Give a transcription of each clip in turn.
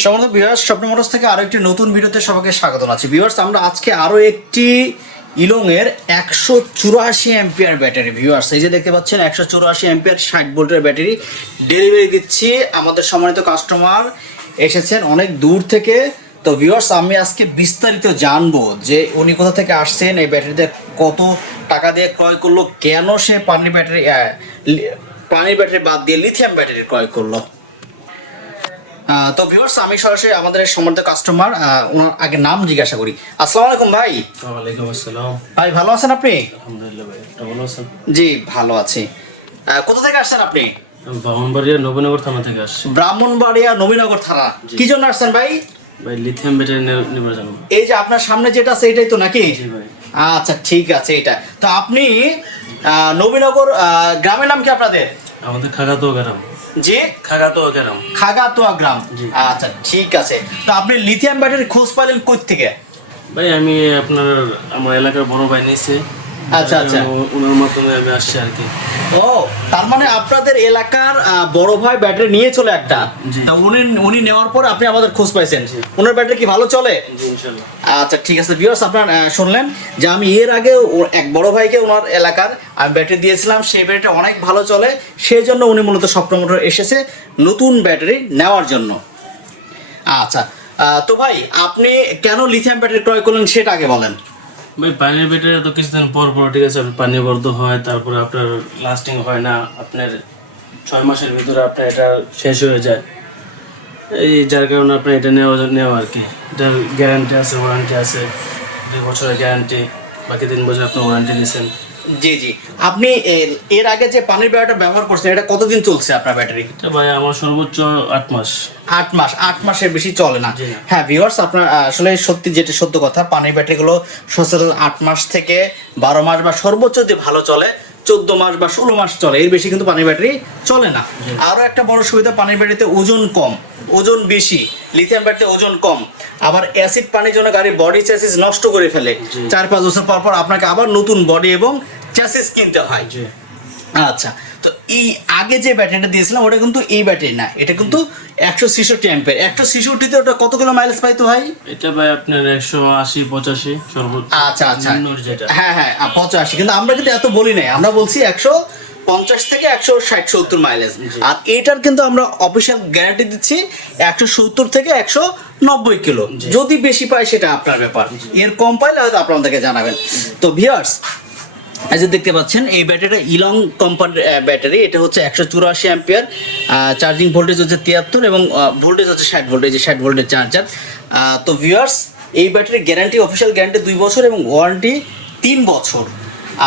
সমস্ত ভিউয়ার্স স্বপ্ন মোটরস থেকে আরও একটি নতুন ভিডিওতে সবাইকে স্বাগত আছি ভিউয়ার্স, আমরা আজকে আরও একটি ইলংয়ের একশো চুরাশি অ্যাম্পিয়ার ব্যাটারি। ভিউয়ার্স, এই যে দেখতে পাচ্ছেন, একশো চুরাশি অ্যাম্পিয়ার, ষাট ভোল্টের ব্যাটারি ডেলিভারি দিচ্ছি। আমাদের সম্মানিত কাস্টমার এসেছেন অনেক দূর থেকে। তো ভিউয়ার্স, আমি আজকে বিস্তারিত জানব যে উনি কোথা থেকে আসছেন, এই ব্যাটারিতে কত টাকা দিয়ে ক্রয় করল, কেন সে পানির ব্যাটারি পানির ব্যাটারি বাদ দিয়ে লিথিয়াম ব্যাটারি ক্রয় করল? তো ভিউয়ার্স আমি সরাসরি আমাদের সম্মানিত কাস্টমার ওনার আগে নাম জিজ্ঞাসা করি। আসসালামু আলাইকুম ভাই। ওয়ালাইকুম আসসালাম। ভাই ভালো আছেন আপনি? আলহামদুলিল্লাহ ভাই ভালো আছেন? জি ভালো আছি। কোথা থেকে আসছেন আপনি? আমি বামনবাড়িয়া নবীনগর থানা থেকে আসছি। ব্রাহ্মণবাড়িয়া নবীনগর থানা। কি জন্য আসছেন ভাই? ভাই লিথিয়াম ব্যাটারি নেবার এই যে আপনার সামনে যেটা আছে এটাই তো নাকি? জি ভাই। আচ্ছা ঠিক আছে এটা। তো আপনি নবীনগর গ্রামের নাম কি আপনাদের? আমাদের খাগাতোয়া গ্রাম। জি? খাগাতোয়া গ্রাম। খাগাতোয়া গ্রাম। আচ্ছা ঠিক আছে। তো আপনি লিথিয়াম ব্যাটারি খোঁজ পাইলেন কই থেকে? ভাই আমি আপনার আমার এলাকার বড় ভাই নিয়েছে আচ্ছা, আচ্ছা। ওনার মাধ্যমে আমি আসছি আর কি। ও তার মানে আপনাদের এলাকার বড় ভাই ব্যাটারি নিয়ে চলে একটা? তা উনি উনি নেওয়ার পর আপনি আমাদের খোঁজ পাইছেন? ওনার ব্যাটারি কি ভালো চলে? আচ্ছা ঠিক আছে ভিউয়ার্স আপনার শুনলেন যে আমি এর আগে এক বড় ভাইকে ওনার এলাকার আমি ব্যাটারি দিয়েছিলাম সেই ব্যাটারিটা অনেক ভালো চলে। সেই জন্য উনি মূলত স্বপ্ন মোটর এসেছে নতুন ব্যাটারি নেওয়ার জন্য। আচ্ছা আহ, তো ভাই আপনি কেন লিথিয়াম ব্যাটারি ক্রয় করলেন সেটা আগে বলেন। ভাই, পানির ব্যাটারি তো কিছুদিন পর পর, ঠিক আছে পানি বর্ধ হয়, তারপরে আপনার লাস্টিং হয় না, আপনার ছয় মাসের ভিতরে আপনার এটা শেষ হয়ে যায়। এই যার কারণে আপনার এটা নেওয়া নেওয়া আর কি। এটার গ্যারান্টি আছে ওয়ারেন্টি আছে, দুই বছরের গ্যারান্টি বাকি তিন বছর আপনি ওয়ারেন্টি দিয়েছেন। জি জি। আপনি এর- আগে যে পানির ব্যাটারি ব্যবহার করছেন এটা কতদিন চলছে আপনার ব্যাটারি? ভাই আমার সর্বোচ্চ আট মাস। আট মাস আট মাসের বেশি চলে না। হ্যাঁ ভিউয়ার্স আপনার আসলে সত্যি যেটা সত্য কথা পানির ব্যাটারিগুলো সচরাচর আট মাস থেকে বারো মাস বা সর্বোচ্চ যদি ভালো চলে চোদ্দ মাস বা ষোলো মাস চলে এর বেশি কিন্তু পানির ব্যাটারি চলে না। আরও একটা বড় সুবিধা পানির ব্যাটারিতে ওজন কম ওজন বেশি লিথিয়াম ব্যাটারিতে ওজন কম। আবার অ্যাসিড পানির জন্য গাড়ির বডি চ্যাসিস নষ্ট করে ফেলে। চার পাঁচ বছর পর পর আপনাকে আবার নতুন বডি এবং চ্যাসিস কিনতে হয়। আচ্ছা তো এই আগে যে ব্যাটারিটা দিয়েছিলাম ওটা কিন্তু এই ব্যাটারি না এটা কিন্তু একশো ছিষট্টি অ্যাম্পের একশো ছিষট্টিতে ওটা কত কিলো মাইলেজ পাইতো ভাই? এটা ভাই আপনার একশো আশি পঁচাশি সর্বোচ্চ। আচ্ছা আচ্ছা। হ্যাঁ হ্যাঁ পঁচাশি। কিন্তু আমরা কিন্তু এত বলি নাই। আমরা বলছি একশো পঞ্চাশ থেকে একশো ষাট সত্তর মাইলেজ আর এটার কিন্তু আমরা অফিসিয়াল গ্যারান্টি দিচ্ছি একশো সত্তর থেকে একশো নব্বই কিলো। যদি বেশি পাই সেটা আপনার ব্যাপার। এর কম পাইলে হয়তো আপনার আমাদেরকে জানাবেন তো ভিয়ার্স এই যে দেখতে পাচ্ছেন, এই ব্যাটারিটা ইলং কোম্পানির ব্যাটারি। এটা হচ্ছে একশো চুরাশি অ্যাম্পিয়ার চার্জিং ভোল্টেজ হচ্ছে তিয়াত্তর এবং ভোল্টেজ হচ্ছে ষাট ভোল্টেজ ষাট ভোল্টের চার্জার তো ভিউয়ার্স এই ব্যাটারির গ্যারান্টি অফিসিয়াল গ্যারান্টি দুই বছর এবং ওয়ারেন্টি তিন বছর।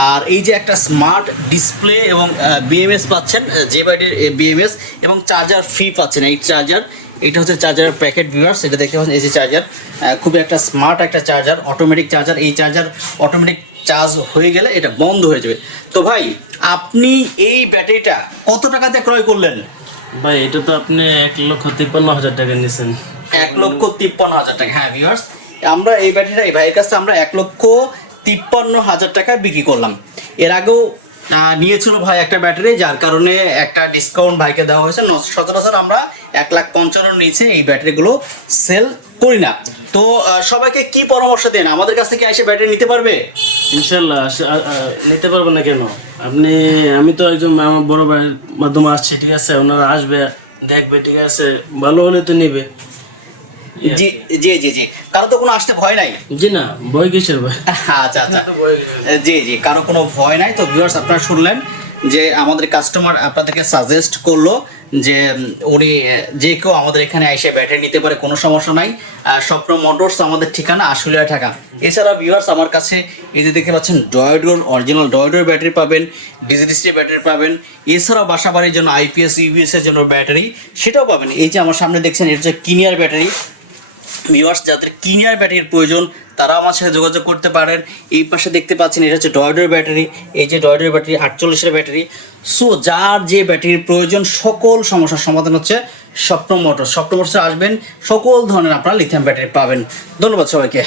আর এই যে একটা স্মার্ট ডিসপ্লে এবং বিএমএস পাচ্ছেন যে ব্যাটারির বিএমএস এবং চার্জার ফ্রি পাচ্ছেন, এই চার্জার এটা হচ্ছে চার্জার প্যাকেট ভিউয়ার্স এটা দেখতে পাচ্ছেন এসি চার্জার খুবই একটা স্মার্ট একটা চার্জার অটোমেটিক চার্জার এই চার্জার অটোমেটিক চার্জ হয়ে গেলে এটা বন্ধ হয়ে যাবে। তো ভাই আপনি এই ব্যাটারিটা কত টাকাতে ক্রয় করলেন? ভাই এটা তো আপনি এক লক্ষ তিপ্পান্ন হাজার টাকা নিয়েছেন। এক লক্ষ তিপ্পান্ন হাজার টাকা। হ্যাঁ ভিউয়ার্স আমরা এই ব্যাটারিটা এই ভাইয়ের কাছে আমরা এক লক্ষ তিপ্পান্ন হাজার টাকায় বিক্রি করলাম। এর আগেও নিয়েছিল ভাই একটা ব্যাটারি যার কারণে একটা ডিসকাউন্ট ভাইকে দেওয়া হয়েছে। সচরাচর আমরা এক লাখ পঞ্চান্ন নিচে এই ব্যাটারিগুলো সেল করি না। তো সবাইকে কি পরামর্শ দেন? আমাদের কাছ থেকে এসে ব্যাটারি নিতে পারবে? ইনশাল্লাহ নিতে পারবেন না কেন? আপনি আমি তো একজন আমার বড় ভাইয়ের মাধ্যমে আসছি ঠিক আছে? ওনারা আসবে দেখবে ঠিক আছে? ভালো হলে তো নিবে। জি জি জি জি। কারও তো কোনো আসতে ভয় নাই? জি না বই কিসের ভয়? আচ্ছা আচ্ছা। জি জি কারও কোনো ভয় নাই? তো ভিউয়ার্স আপনারা শুনলেন। যে আমাদের কাস্টমার আপনাদেরকে সাজেস্ট করল যে উনি, যে কেউ আমাদের এখানে এসে ব্যাটারি নিতে পারে, কোনো সমস্যা নাই। স্বপ্ন মোটরস আমাদের ঠিকানা আশুলিয়া, ঢাকা। এছাড়া ভিউয়ার্স আমার কাছে এই যে দেখতে পাচ্ছেন ডয়েডোর অরিজিনাল ডয়েডোর ব্যাটারি পাবেন ডিজিডিসি ব্যাটারি পাবেন। এছাড়াও বাসা বাড়ির জন্য আইপিএস ইউপিএস এর জন্য ব্যাটারি সেটাও পাবেন। এই যে আমার সামনে দেখছেন, এটা হচ্ছে কিনিয়ার ব্যাটারি ভিউয়ার্স যাদের কিনিয়ার ব্যাটারির প্রয়োজন, তারা আমার সাথে যোগাযোগ করতে পারেন। এই পাশে দেখতে পাচ্ছেন, এটা হচ্ছে ডয়েডের ব্যাটারি। এই যে ডয়েডের ব্যাটারি, আটচল্লিশের ব্যাটারি। সো যার যে ব্যাটারির প্রয়োজন, সকল সমস্যার সমাধান হচ্ছে স্বপ্ন মোটর স্বপ্ন মোটরসে আসবেন, সকল ধরনের আপনারা লিথিয়াম ব্যাটারি পাবেন। ধন্যবাদ সবাইকে।